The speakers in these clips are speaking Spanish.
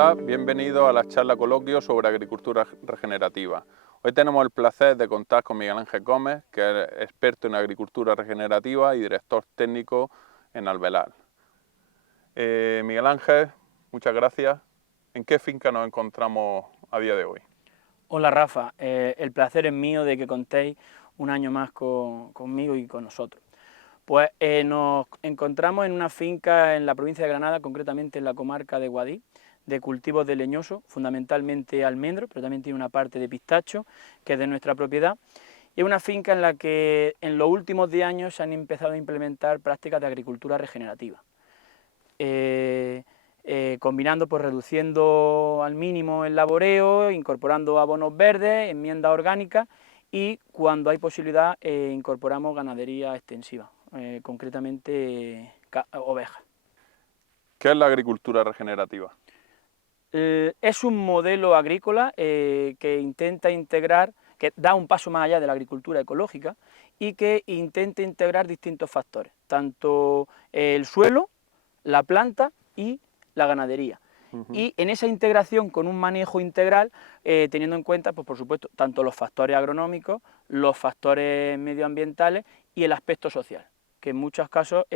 Hola, bienvenido a la charla coloquio sobre agricultura regenerativa. Hoy tenemos el placer de contar con Miguel Ángel Gómez, que es experto en agricultura regenerativa y director técnico en Alvear. Miguel Ángel, muchas gracias. ¿En qué finca nos encontramos a día de hoy? Hola Rafa, el placer es mío de que contéis un año más conmigo y con nosotros. Pues nos encontramos en una finca en la provincia de Granada, concretamente en la comarca de Guadix, de cultivos de leñoso, fundamentalmente almendro, pero también tiene una parte de pistacho, que es de nuestra propiedad. Y es una finca en la que en los últimos 10 años se han empezado a implementar prácticas de agricultura regenerativa. Combinando, pues reduciendo al mínimo el laboreo, incorporando abonos verdes, enmiendas orgánicas y cuando hay posibilidad incorporamos ganadería extensiva, concretamente ovejas. ¿Qué es la agricultura regenerativa? Es un modelo agrícola que intenta integrar, que da un paso más allá de la agricultura ecológica y que intenta integrar distintos factores, tanto el suelo, la planta y la ganadería. Y en esa integración con un manejo integral, teniendo en cuenta, pues por supuesto, tanto los factores agronómicos, los factores medioambientales y el aspecto social, que en muchos casos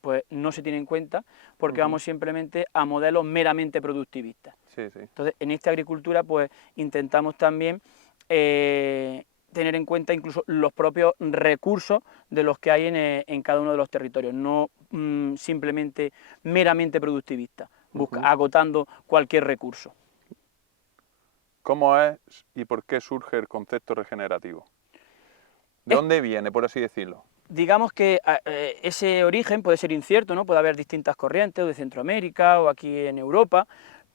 pues no se tiene en cuenta porque vamos simplemente a modelos meramente productivistas. Sí, sí. Entonces, en esta agricultura pues intentamos también tener en cuenta incluso los propios recursos de los que hay en cada uno de los territorios, no simplemente meramente productivista, agotando cualquier recurso. ¿Cómo es y por qué surge el concepto regenerativo? ¿De dónde viene, por así decirlo? Digamos que ese origen puede ser incierto, ¿no? Puede haber distintas corrientes, o de Centroamérica o aquí en Europa,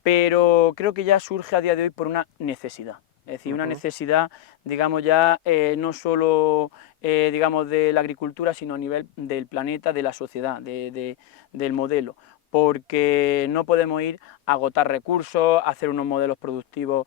pero creo que ya surge a día de hoy por una necesidad. Es decir, una necesidad, digamos, ya no solo digamos, de la agricultura, sino a nivel del planeta, de la sociedad, del modelo, porque no podemos ir a agotar recursos, a hacer unos modelos productivos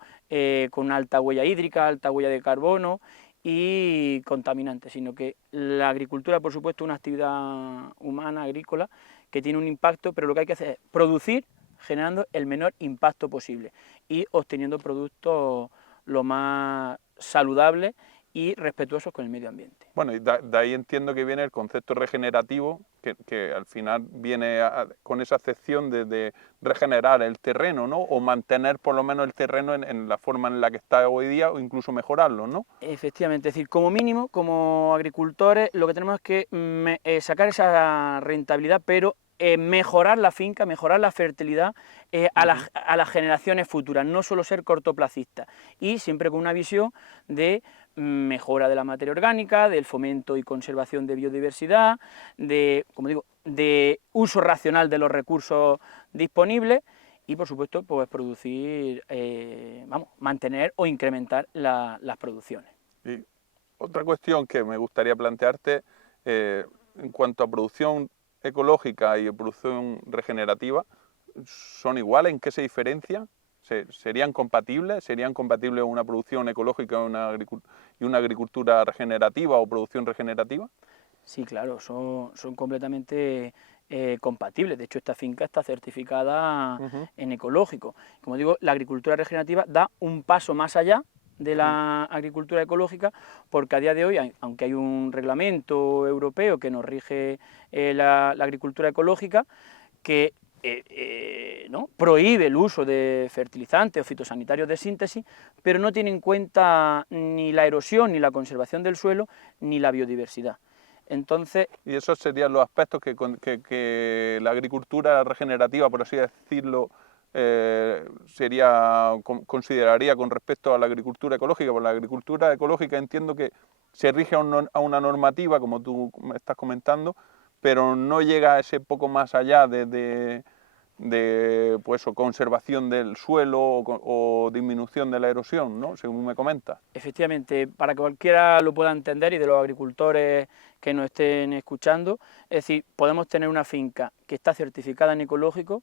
con alta huella hídrica, alta huella de carbono y contaminantes, sino que la agricultura, por supuesto, es una actividad humana, agrícola, que tiene un impacto, pero lo que hay que hacer es producir generando el menor impacto posible y obteniendo productos lo más saludables y respetuosos con el medio ambiente. Bueno, y de ahí entiendo que viene el concepto regenerativo, que al final viene con esa acepción de regenerar el terreno, ¿no? O mantener por lo menos el terreno en la forma en la que está hoy día o incluso mejorarlo, ¿no? Efectivamente, es decir, como mínimo, como agricultores, lo que tenemos es que sacar esa rentabilidad, pero mejorar la finca, mejorar la fertilidad a las generaciones futuras, no solo ser cortoplacistas, y siempre con una visión de mejora de la materia orgánica, del fomento y conservación de biodiversidad, de, como digo, de uso racional de los recursos disponibles y, por supuesto, pues producir, mantener o incrementar las producciones. Y otra cuestión que me gustaría plantearte, en cuanto a producción ecológica y producción regenerativa, ¿son iguales? ¿En qué se diferencian? ¿Serían compatibles? ¿Serían compatibles una producción ecológica y una agricultura regenerativa o producción regenerativa? Sí, claro, son completamente compatibles. De hecho, esta finca está certificada en ecológico. Como digo, la agricultura regenerativa da un paso más allá de la agricultura ecológica, porque a día de hoy, aunque hay un reglamento europeo que nos rige la agricultura ecológica, que ¿no? prohíbe el uso de fertilizantes o fitosanitarios de síntesis, pero no tiene en cuenta ni la erosión, ni la conservación del suelo, ni la biodiversidad. Entonces, y esos serían los aspectos que la agricultura regenerativa, por así decirlo, consideraría con respecto a la agricultura ecológica. Por la agricultura ecológica entiendo que se rige a una normativa, como tú me estás comentando, pero no llega a ese poco más allá de pues, conservación del suelo o disminución de la erosión, ¿no? Según me comentas. efectivamente, para que cualquiera lo pueda entender y de los agricultores que nos estén escuchando, es decir, podemos tener una finca que está certificada en ecológico,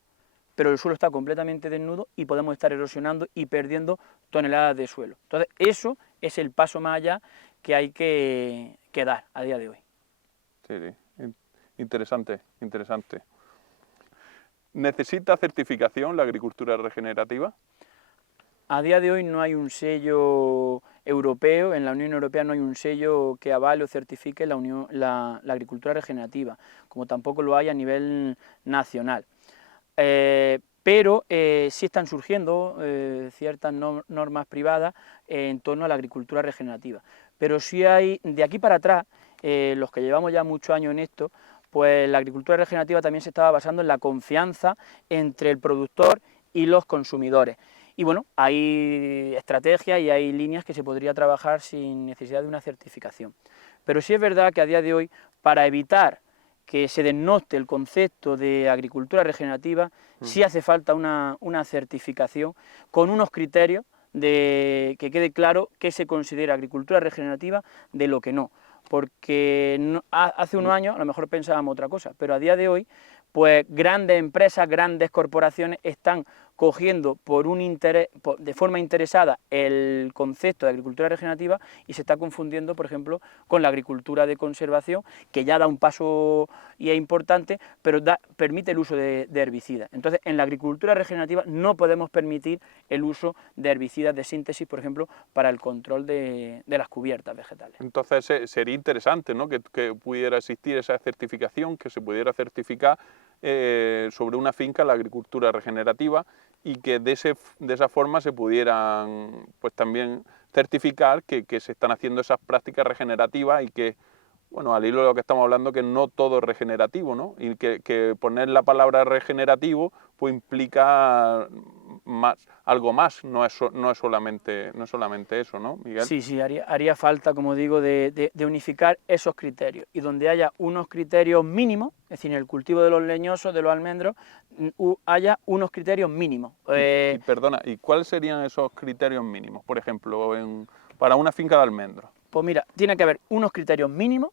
pero el suelo está completamente desnudo y podemos estar erosionando y perdiendo toneladas de suelo. Entonces, eso es el paso más allá que hay que dar a día de hoy. Sí, sí. Interesante, interesante. ¿Necesita certificación la agricultura regenerativa? A día de hoy no hay un sello europeo, en la Unión Europea no hay un sello que avale o certifique la agricultura regenerativa, como tampoco lo hay a nivel nacional. Pero sí están surgiendo ciertas normas privadas en torno a la agricultura regenerativa. Pero sí hay, de aquí para atrás, los que llevamos ya muchos años en esto, pues la agricultura regenerativa también se estaba basando en la confianza entre el productor y los consumidores. Y bueno, hay estrategias y hay líneas que se podría trabajar sin necesidad de una certificación. Pero sí es verdad que a día de hoy, para evitar que se desnote el concepto de agricultura regenerativa, sí hace falta una certificación con unos criterios de que quede claro qué se considera agricultura regenerativa de lo que no. Porque hace unos años a lo mejor pensábamos otra cosa, pero a día de hoy, pues grandes empresas, grandes corporaciones están cogiendo de forma interesada el concepto de agricultura regenerativa y se está confundiendo, por ejemplo, con la agricultura de conservación, que ya da un paso y es importante, pero permite el uso de herbicidas. Entonces, en la agricultura regenerativa no podemos permitir el uso de herbicidas de síntesis, por ejemplo, para el control de las cubiertas vegetales. Entonces sería interesante, ¿no?, que pudiera existir esa certificación, que se pudiera certificar sobre una finca la agricultura regenerativa y que de esa forma se pudieran pues también certificar que se están haciendo esas prácticas regenerativas y que, bueno, al hilo de lo que estamos hablando, que no todo es regenerativo, ¿no? Y que poner la palabra regenerativo pues implica algo más, no es solamente eso, ¿no, Miguel? Sí, haría falta, como digo, de unificar esos criterios y donde haya unos criterios mínimos, es decir, en el cultivo de los leñosos, de los almendros, haya unos criterios mínimos. Y perdona, ¿y cuáles serían esos criterios mínimos, por ejemplo, para una finca de almendros? Pues mira, tiene que haber unos criterios mínimos,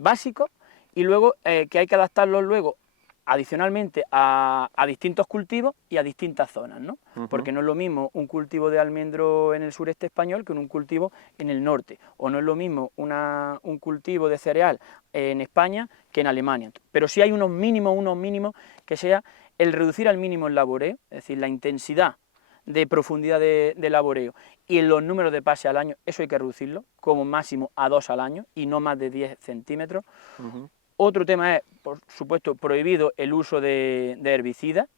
básicos, y luego que hay que adaptarlos luego adicionalmente a distintos cultivos y a distintas zonas, ¿no? Porque no es lo mismo un cultivo de almendro en el sureste español que un cultivo en el norte, o no es lo mismo un cultivo de cereal en España que en Alemania. Pero sí hay unos mínimos que sea el reducir al mínimo el laboreo, es decir, la intensidad de profundidad de laboreo y en los números de pase al año, eso hay que reducirlo, como máximo a 2 al año y no más de 10 centímetros. Otro tema es, por supuesto, prohibido el uso de herbicidas.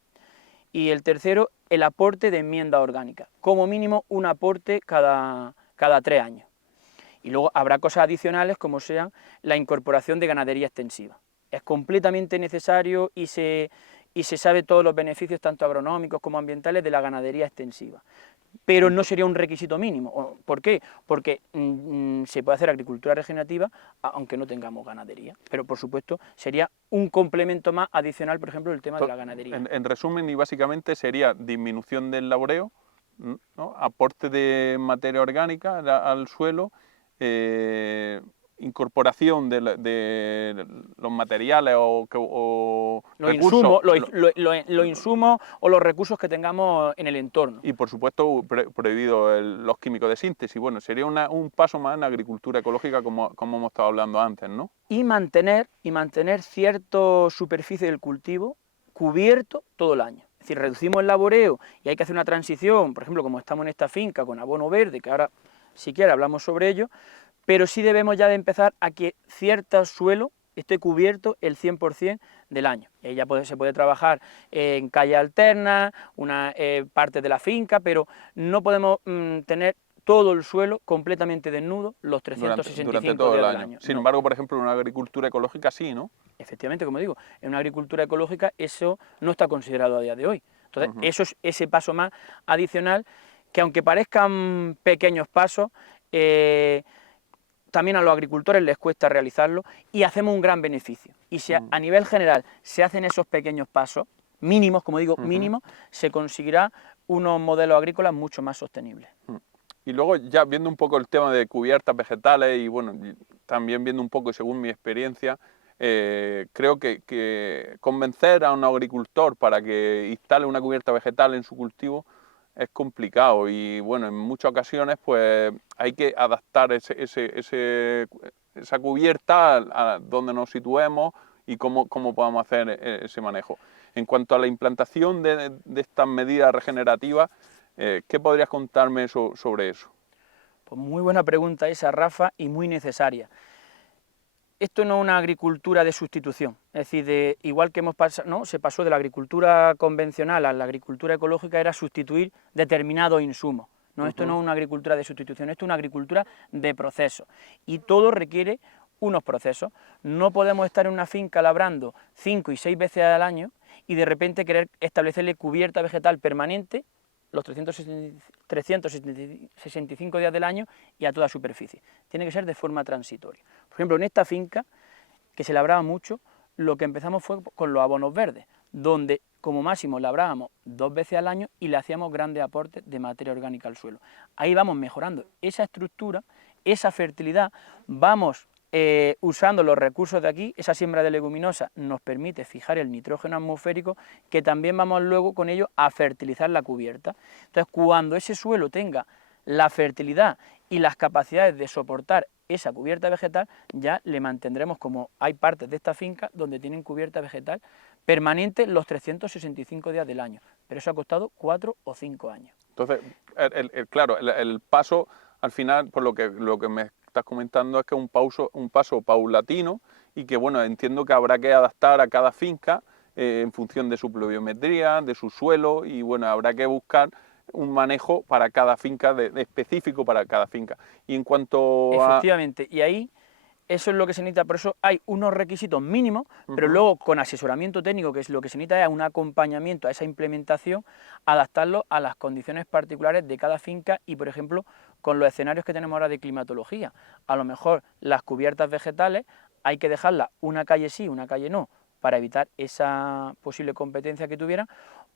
Y el tercero, el aporte de enmienda orgánica. Como mínimo, un aporte cada 3 años. Y luego habrá cosas adicionales como sean la incorporación de ganadería extensiva. Es completamente necesario y se sabe todos los beneficios, tanto agronómicos como ambientales, de la ganadería extensiva. Pero no sería un requisito mínimo. ¿Por qué? Porque se puede hacer agricultura regenerativa aunque no tengamos ganadería, pero por supuesto sería un complemento más adicional, por ejemplo, el tema de la ganadería. En resumen y básicamente sería disminución del laboreo, ¿no?, aporte de materia orgánica al suelo, incorporación de los materiales o los recursos. insumos o los recursos que tengamos en el entorno. Y por supuesto prohibido los químicos de síntesis. Bueno, sería un paso más en la agricultura ecológica como hemos estado hablando antes, ¿no? Y mantener cierta superficie del cultivo cubierto todo el año. Es decir, reducimos el laboreo y hay que hacer una transición, por ejemplo, como estamos en esta finca con abono verde, que ahora si quiere hablamos sobre ello, pero sí debemos ya de empezar a que cierto suelo esté cubierto el 100% del año. Y ahí ya se puede trabajar en calle alterna, una parte de la finca, pero no podemos tener todo el suelo completamente desnudo los 365 durante todo días el del año. año. Sin No. embargo, por ejemplo, en una agricultura ecológica sí, ¿no? Efectivamente, como digo, en una agricultura ecológica eso no está considerado a día de hoy. Entonces, eso es ese paso más adicional que, aunque parezcan pequeños pasos, también a los agricultores les cuesta realizarlo y hacemos un gran beneficio. Y si a nivel general se hacen esos pequeños pasos, mínimos, como digo, mínimos, se conseguirá unos modelos agrícolas mucho más sostenibles. Y luego, ya viendo un poco el tema de cubiertas vegetales y bueno, también viendo un poco, y según mi experiencia, creo que convencer a un agricultor para que instale una cubierta vegetal en su cultivo es complicado y bueno, en muchas ocasiones pues hay que adaptar esa cubierta a donde nos situemos y cómo podamos hacer ese manejo. En cuanto a la implantación de estas medidas regenerativas, ¿qué podrías contarme sobre eso? Pues muy buena pregunta esa, Rafa, y muy necesaria. Esto no es una agricultura de sustitución, es decir, igual que hemos pasado, ¿no? Se pasó de la agricultura convencional a la agricultura ecológica, era sustituir determinados insumos. No, esto no es una agricultura de sustitución, esto es una agricultura de procesos. Y todo requiere unos procesos. No podemos estar en una finca labrando 5 y 6 veces al año y de repente querer establecerle cubierta vegetal permanente los 365 días del año y a toda superficie. Tiene que ser de forma transitoria. Por ejemplo, en esta finca, que se labraba mucho, lo que empezamos fue con los abonos verdes, donde como máximo labrábamos 2 veces al año y le hacíamos grandes aportes de materia orgánica al suelo. Ahí vamos mejorando esa estructura, esa fertilidad, vamos usando los recursos de aquí. Esa siembra de leguminosas nos permite fijar el nitrógeno atmosférico, que también vamos luego con ello a fertilizar la cubierta. Entonces, cuando ese suelo tenga la fertilidad y las capacidades de soportar esa cubierta vegetal, ya le mantendremos, como hay partes de esta finca donde tienen cubierta vegetal permanente los 365 días del año, pero eso ha costado 4 o 5 años. Entonces, claro, el paso, al final, por lo que me estás comentando, es que es un paso paulatino y que, bueno, entiendo que habrá que adaptar a cada finca en función de su pluviometría, de su suelo, y, bueno, habrá que buscar un manejo para cada finca, específico para cada finca. Y en cuanto a... Efectivamente, y ahí eso es lo que se necesita, por eso hay unos requisitos mínimos, pero luego con asesoramiento técnico, que es lo que se necesita, es un acompañamiento a esa implementación, adaptarlo a las condiciones particulares de cada finca y, por ejemplo, con los escenarios que tenemos ahora de climatología. A lo mejor las cubiertas vegetales hay que dejarlas una calle sí, una calle no, para evitar esa posible competencia que tuvieran,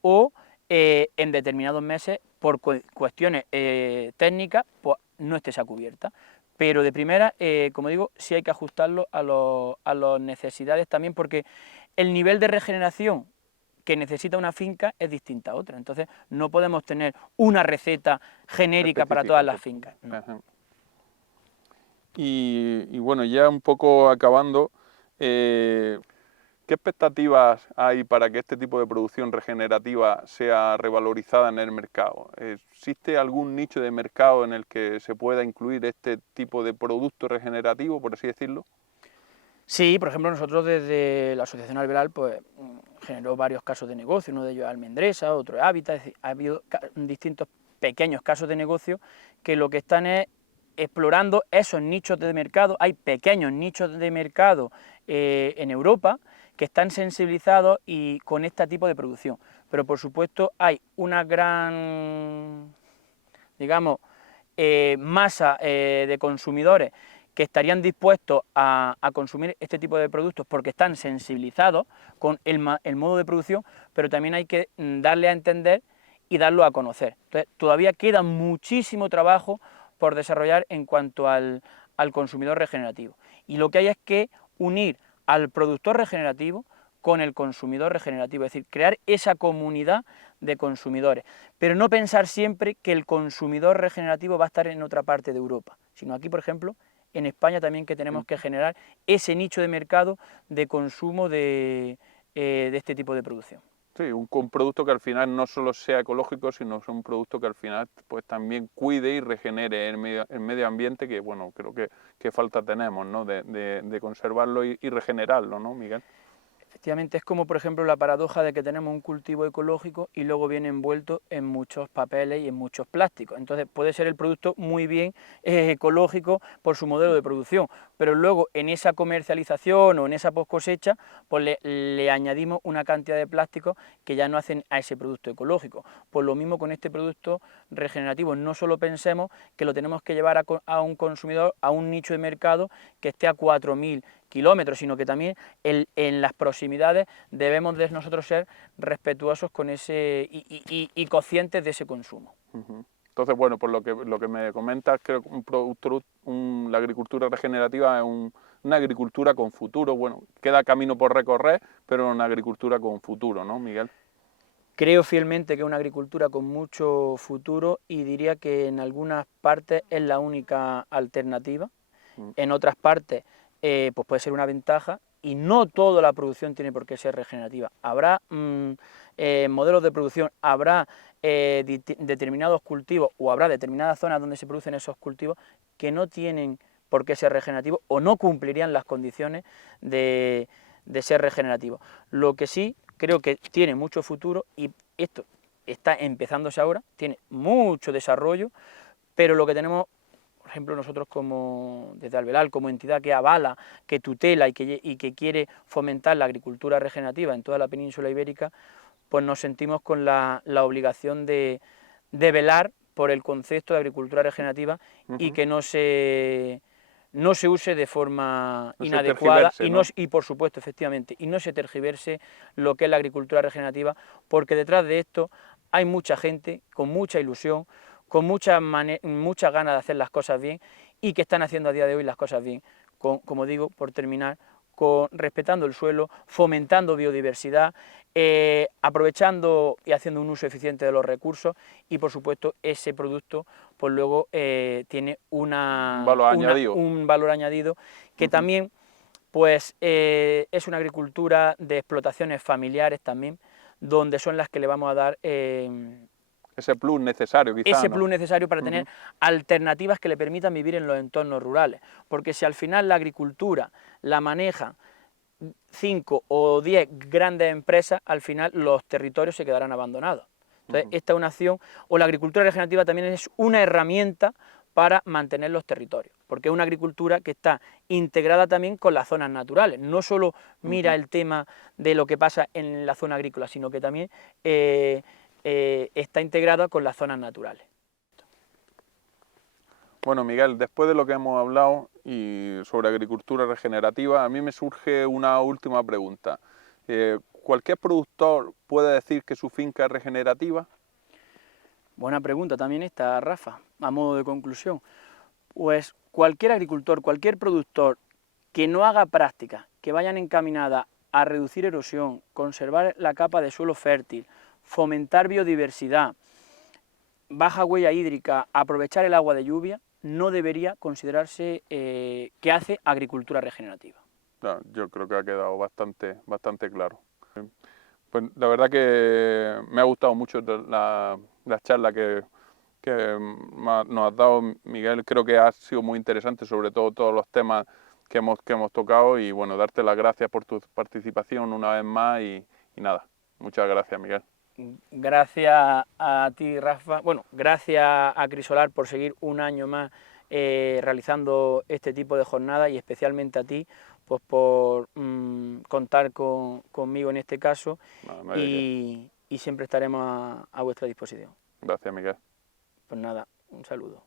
o en determinados meses, por cuestiones técnicas, pues no esté esa cubierta. Pero de primera, como digo, sí hay que ajustarlo a las necesidades también, porque el nivel de regeneración que necesita una finca es distinta a otra. Entonces, no podemos tener una receta genérica para todas las fincas. No. Y bueno, ya un poco acabando, ¿qué expectativas hay para que este tipo de producción regenerativa sea revalorizada en el mercado? ¿Existe algún nicho de mercado en el que se pueda incluir este tipo de producto regenerativo, por así decirlo? Sí, por ejemplo, nosotros desde la Asociación Alveral pues, generó varios casos de negocio, uno de ellos es Almendresa, otro es Hábitat, es decir, ha habido distintos pequeños casos de negocio que lo que están es explorando esos nichos de mercado. Hay pequeños nichos de mercado en Europa que están sensibilizados y con este tipo de producción, pero por supuesto hay una gran, digamos, masa de consumidores que estarían dispuestos a consumir este tipo de productos porque están sensibilizados con el modo de producción, pero también hay que darle a entender y darlo a conocer. Entonces, todavía queda muchísimo trabajo por desarrollar en cuanto al consumidor regenerativo. Y lo que hay es que unir al productor regenerativo con el consumidor regenerativo, es decir, crear esa comunidad de consumidores, pero no pensar siempre que el consumidor regenerativo va a estar en otra parte de Europa, sino aquí, por ejemplo, en España también, que tenemos que generar ese nicho de mercado de consumo de este tipo de producción. Sí, un producto que al final no solo sea ecológico, sino un producto que al final pues también cuide y regenere el medio ambiente, que bueno, creo que falta tenemos, ¿no? De conservarlo y regenerarlo, ¿no, Miguel? Efectivamente, es como, por ejemplo, la paradoja de que tenemos un cultivo ecológico y luego viene envuelto en muchos papeles y en muchos plásticos. Entonces puede ser el producto muy bien ecológico por su modelo de producción, pero luego en esa comercialización o en esa post cosecha, pues le añadimos una cantidad de plásticos que ya no hacen a ese producto ecológico. Pues lo mismo con este producto regenerativo. No solo pensemos que lo tenemos que llevar a un consumidor, a un nicho de mercado que esté a 4.000 kilómetros, sino que también en las proximidades debemos de nosotros ser respetuosos con ese y conscientes de ese consumo. Entonces, bueno, por lo que me comentas, creo que la agricultura regenerativa es una agricultura con futuro. Bueno, queda camino por recorrer, pero una agricultura con futuro, ¿no, Miguel? Creo fielmente que es una agricultura con mucho futuro y diría que en algunas partes es la única alternativa, en otras partes pues puede ser una ventaja y no toda la producción tiene por qué ser regenerativa. Habrá modelos de producción, habrá determinados cultivos o habrá determinadas zonas donde se producen esos cultivos que no tienen por qué ser regenerativos o no cumplirían las condiciones de ser regenerativos. Lo que sí creo que tiene mucho futuro, y esto está empezándose ahora, tiene mucho desarrollo, pero lo que tenemos, por ejemplo, nosotros como desde Albelal, como entidad que avala, que tutela y que quiere fomentar la agricultura regenerativa en toda la península ibérica, pues nos sentimos con la obligación de velar por el concepto de agricultura regenerativa y que no se use de forma inadecuada y por supuesto, efectivamente, y no se tergiverse lo que es la agricultura regenerativa, porque detrás de esto hay mucha gente con mucha ilusión, con muchas ganas de hacer las cosas bien y que están haciendo a día de hoy las cosas bien, como digo, por terminar, respetando el suelo, fomentando biodiversidad, aprovechando y haciendo un uso eficiente de los recursos, y por supuesto ese producto pues luego tiene un valor añadido que también pues es una agricultura de explotaciones familiares también, donde son las que le vamos a dar ese plus necesario, quizás. Ese plus necesario para tener alternativas que le permitan vivir en los entornos rurales. Porque si al final la agricultura la maneja 5 o 10 grandes empresas, al final los territorios se quedarán abandonados. Entonces, esta es una acción, o la agricultura regenerativa también es una herramienta para mantener los territorios, porque es una agricultura que está integrada también con las zonas naturales, no solo mira el tema de lo que pasa en la zona agrícola, sino que también está integrada con las zonas naturales. Bueno, Miguel, después de lo que hemos hablado y sobre agricultura regenerativa, a mí me surge una última pregunta. ¿Cualquier productor puede decir que su finca es regenerativa? Buena pregunta también esta, Rafa, a modo de conclusión. Pues cualquier agricultor, cualquier productor que no haga prácticas que vayan encaminadas a reducir erosión, conservar la capa de suelo fértil, fomentar biodiversidad, baja huella hídrica, aprovechar el agua de lluvia, no debería considerarse que hace agricultura regenerativa. Claro, yo creo que ha quedado bastante claro. Pues la verdad que me ha gustado mucho la charla que nos has dado, Miguel. Creo que ha sido muy interesante, sobre todo todos los temas que hemos tocado, y bueno, darte las gracias por tu participación una vez más y nada, muchas gracias, Miguel. Gracias a ti, Rafa. Bueno, gracias a Crisolar por seguir un año más realizando este tipo de jornadas, y especialmente a ti pues por contar conmigo en este caso, y siempre estaremos a vuestra disposición. Gracias, Miguel. Pues nada, un saludo.